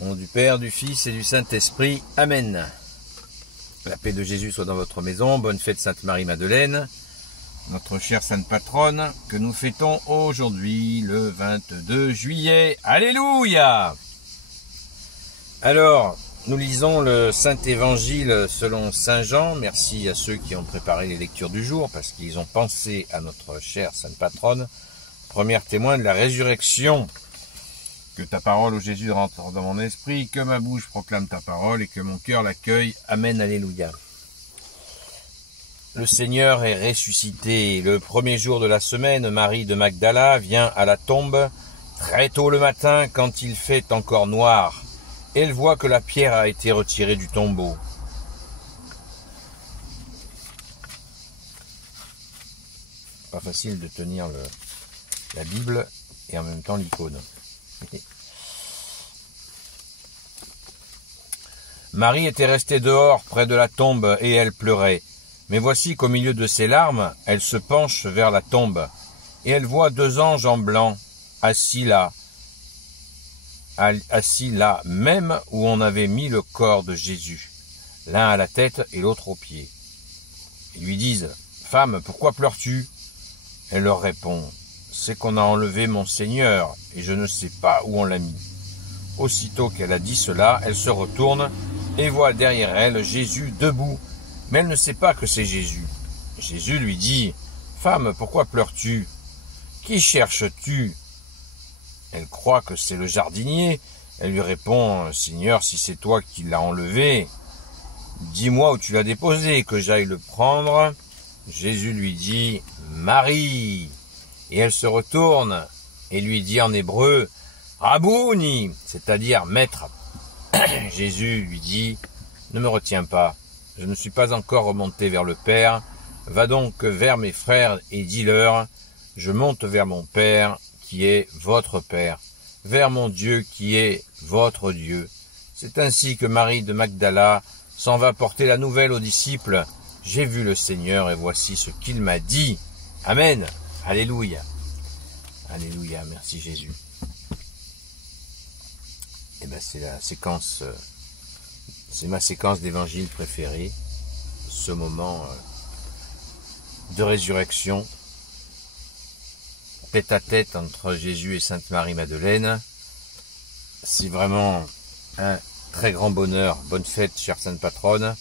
Au nom du Père, du Fils et du Saint-Esprit. Amen. La paix de Jésus soit dans votre maison. Bonne fête Sainte-Marie-Madeleine, notre chère Sainte Patronne, que nous fêtons aujourd'hui, le 22 juillet. Alléluia! Alors, nous lisons le Saint-Évangile selon Saint Jean. Merci à ceux qui ont préparé les lectures du jour, parce qu'ils ont pensé à notre chère Sainte Patronne, première témoin de la résurrection. Que ta parole, ô Jésus, rentre dans mon esprit, que ma bouche proclame ta parole et que mon cœur l'accueille. Amen, alléluia. Le Seigneur est ressuscité. Le premier jour de la semaine, Marie de Magdala vient à la tombe très tôt le matin quand il fait encore noir. Elle voit que la pierre a été retirée du tombeau. Pas facile de tenir la Bible et en même temps l'icône. Marie était restée dehors près de la tombe et elle pleurait. Mais voici qu'au milieu de ses larmes, elle se penche vers la tombe et elle voit deux anges en blanc assis là, même où on avait mis le corps de Jésus, l'un à la tête et l'autre aux pieds. Ils lui disent « Femme, pourquoi pleures-tu » Elle leur répond « C'est qu'on a enlevé mon Seigneur et je ne sais pas où on l'a mis. » Aussitôt qu'elle a dit cela, elle se retourne et voit derrière elle Jésus debout, mais elle ne sait pas que c'est Jésus. Jésus lui dit « Femme, pourquoi pleures-tu? Qui cherches-tu » Elle croit que c'est le jardinier. Elle lui répond « Seigneur, si c'est toi qui l'as enlevé, dis-moi où tu l'as déposé, que j'aille le prendre. » Jésus lui dit « Marie !» Et elle se retourne et lui dit en hébreu « Rabouni !» c'est-à-dire « Maître !» Jésus lui dit « Ne me retiens pas, je ne suis pas encore remonté vers le Père. Va donc vers mes frères et dis-leur, je monte vers mon Père qui est votre Père, vers mon Dieu qui est votre Dieu. » C'est ainsi que Marie de Magdala s'en va porter la nouvelle aux disciples. « J'ai vu le Seigneur et voici ce qu'il m'a dit. » Amen. Alléluia. Alléluia. Merci Jésus. Et ben c'est la séquence, c'est ma séquence d'évangile préférée, ce moment de résurrection, tête à tête entre Jésus et Sainte Marie-Madeleine. C'est vraiment un très grand bonheur. Bonne fête, chère Sainte Patronne.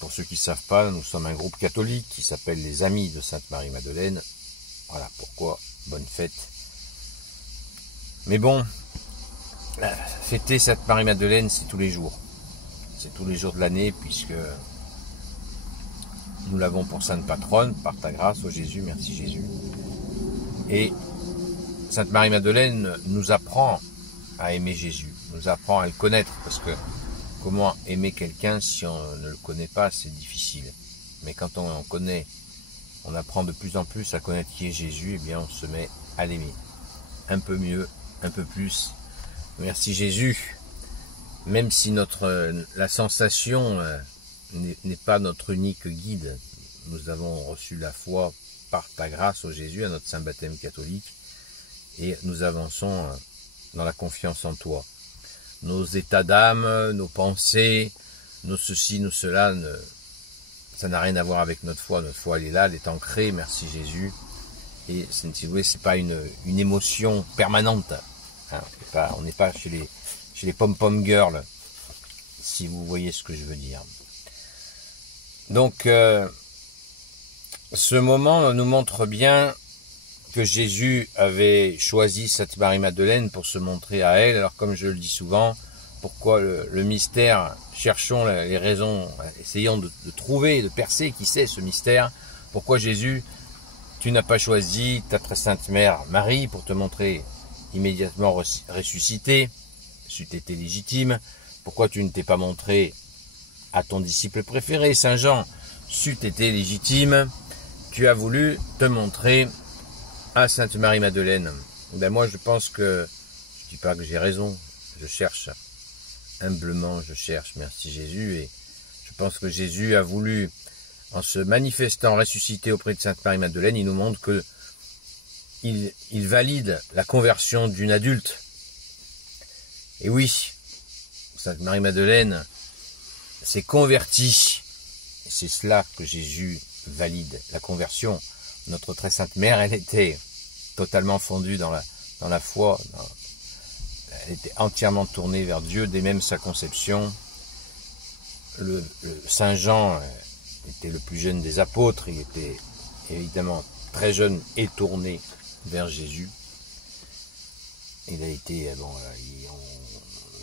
Pour ceux qui ne savent pas, nous sommes un groupe catholique qui s'appelle les Amis de Sainte Marie-Madeleine. Voilà pourquoi, bonne fête. Mais bon, fêter Sainte Marie-Madeleine, c'est tous les jours. C'est tous les jours de l'année, puisque nous l'avons pour Sainte Patronne, par ta grâce, ô Jésus, merci Jésus. Et Sainte Marie-Madeleine nous apprend à aimer Jésus, nous apprend à le connaître, parce que comment aimer quelqu'un si on ne le connaît pas, c'est difficile. Mais quand on connaît, on apprend de plus en plus à connaître qui est Jésus, et bien on se met à l'aimer. Un peu mieux, un peu plus. Merci Jésus. Même si la sensation n'est pas notre unique guide, nous avons reçu la foi par ta grâce, ô Jésus, à notre saint baptême catholique, et nous avançons dans la confiance en toi. Nos états d'âme, nos pensées, nos ceci, nos cela, ça n'a rien à voir avec notre foi. Notre foi, elle est là, elle est ancrée, merci Jésus. Et si vous voulez, c'est pas une émotion permanente. Hein, on n'est pas chez les pom-pom girls, si vous voyez ce que je veux dire. Donc, ce moment nous montre bien que Jésus avait choisi Sainte Marie-Madeleine pour se montrer à elle. Alors, comme je le dis souvent, pourquoi le mystère, cherchons les raisons, essayons de trouver, de percer qui c'est ce mystère. Pourquoi Jésus, tu n'as pas choisi ta très sainte mère Marie pour te montrer immédiatement ressuscité, c'eût été légitime. Pourquoi tu ne t'es pas montré à ton disciple préféré, Saint Jean, c'eût été légitime. Tu as voulu te montrer à Sainte Marie-Madeleine. Ben moi, je pense que, je dis pas que j'ai raison, je cherche, humblement je cherche, merci Jésus, et je pense que Jésus a voulu, en se manifestant ressuscité auprès de Sainte Marie-Madeleine, il nous montre que il valide la conversion d'une adulte. Et oui, Sainte Marie-Madeleine s'est convertie. Et c'est cela que Jésus valide, la conversion. Notre très sainte mère, elle était totalement fondue dans la foi. Elle était entièrement tournée vers Dieu, dès même sa conception. Le Saint Jean était le plus jeune des apôtres. Il était évidemment très jeune et tourné vers Jésus. Il a été,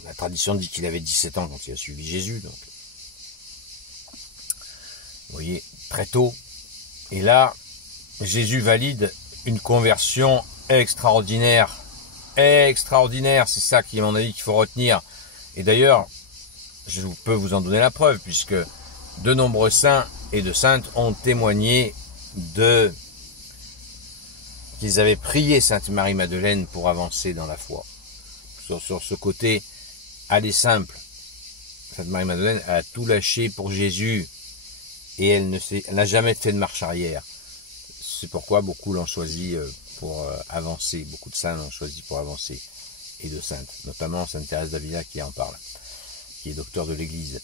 la tradition dit qu'il avait 17 ans quand il a suivi Jésus. Donc, vous voyez, très tôt. Et là, Jésus valide une conversion extraordinaire. Extraordinaire, c'est ça qui, à mon avis, qu'il faut retenir. Et d'ailleurs, je peux vous en donner la preuve, puisque de nombreux saints et de saintes ont témoigné qu'ils avaient prié Sainte Marie-Madeleine pour avancer dans la foi. Sur ce côté, aller simple. Sainte Marie-Madeleine a tout lâché pour Jésus et elle n'a jamais fait de marche arrière. C'est pourquoi beaucoup l'ont choisi pour avancer. Beaucoup de saints l'ont choisi pour avancer. Et de saintes, notamment Sainte Thérèse d'Avila qui en parle, qui est docteur de l'Église.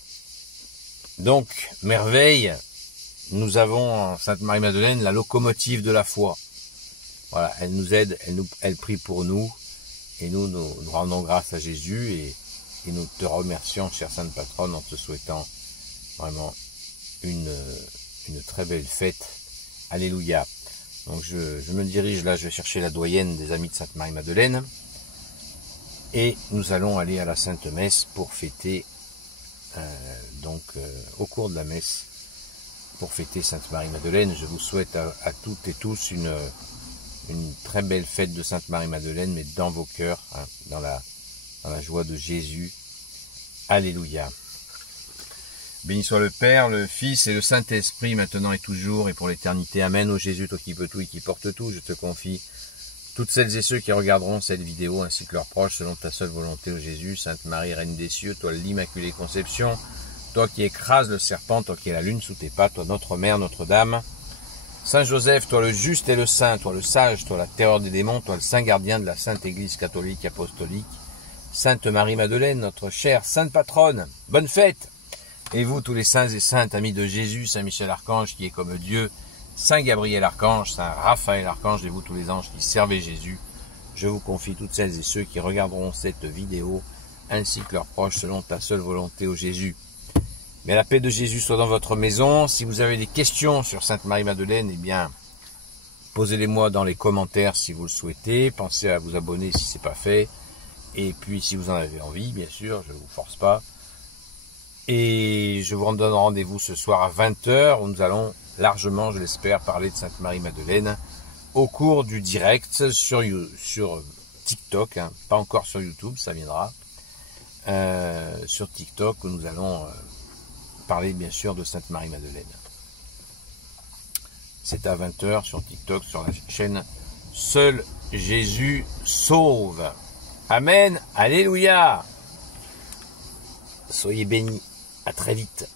Donc, merveille, nous avons en Sainte Marie-Madeleine la locomotive de la foi. Voilà, elle nous aide, elle prie pour nous, et nous rendons grâce à Jésus, et nous te remercions, chère Sainte Patronne, en te souhaitant vraiment une très belle fête. Alléluia. Donc je me dirige là, je vais chercher la doyenne des amis de Sainte Marie-Madeleine, et nous allons aller à la Sainte Messe pour fêter, au cours de la messe, pour fêter Sainte Marie-Madeleine. Je vous souhaite à toutes et tous une très belle fête de Sainte Marie-Madeleine, mais dans vos cœurs, hein, dans la joie de Jésus. Alléluia. Béni soit le Père, le Fils et le Saint-Esprit, maintenant et toujours, et pour l'éternité. Amen. Ô Jésus, toi qui peux tout et qui porte tout, je te confie toutes celles et ceux qui regarderont cette vidéo, ainsi que leurs proches, selon ta seule volonté, ô Jésus. Sainte Marie, Reine des cieux, toi l'Immaculée Conception, toi qui écrases le serpent, toi qui es la lune sous tes pas, toi notre Mère, Notre-Dame. Saint Joseph, toi le juste et le saint, toi le sage, toi la terreur des démons, toi le saint gardien de la Sainte Église catholique apostolique. Sainte Marie-Madeleine, notre chère Sainte Patronne, bonne fête! Et vous, tous les saints et saintes, amis de Jésus, Saint Michel Archange qui est comme Dieu, Saint Gabriel Archange, Saint Raphaël Archange, et vous tous les anges qui servez Jésus, je vous confie toutes celles et ceux qui regarderont cette vidéo, ainsi que leurs proches, selon ta seule volonté, ô Jésus. Mais la paix de Jésus soit dans votre maison. Si vous avez des questions sur Sainte Marie-Madeleine, eh bien, posez-les-moi dans les commentaires si vous le souhaitez. Pensez à vous abonner si ce n'est pas fait. Et puis, si vous en avez envie, bien sûr, je ne vous force pas. Et je vous donne rendez-vous ce soir à 20h, où nous allons largement, je l'espère, parler de Sainte Marie-Madeleine au cours du direct sur TikTok, hein, pas encore sur YouTube, ça viendra, sur TikTok, où nous allons parler bien sûr de Sainte Marie-Madeleine. C'est à 20h sur TikTok, sur la chaîne Seul Jésus sauve. Amen, alléluia. Soyez bénis, à très vite.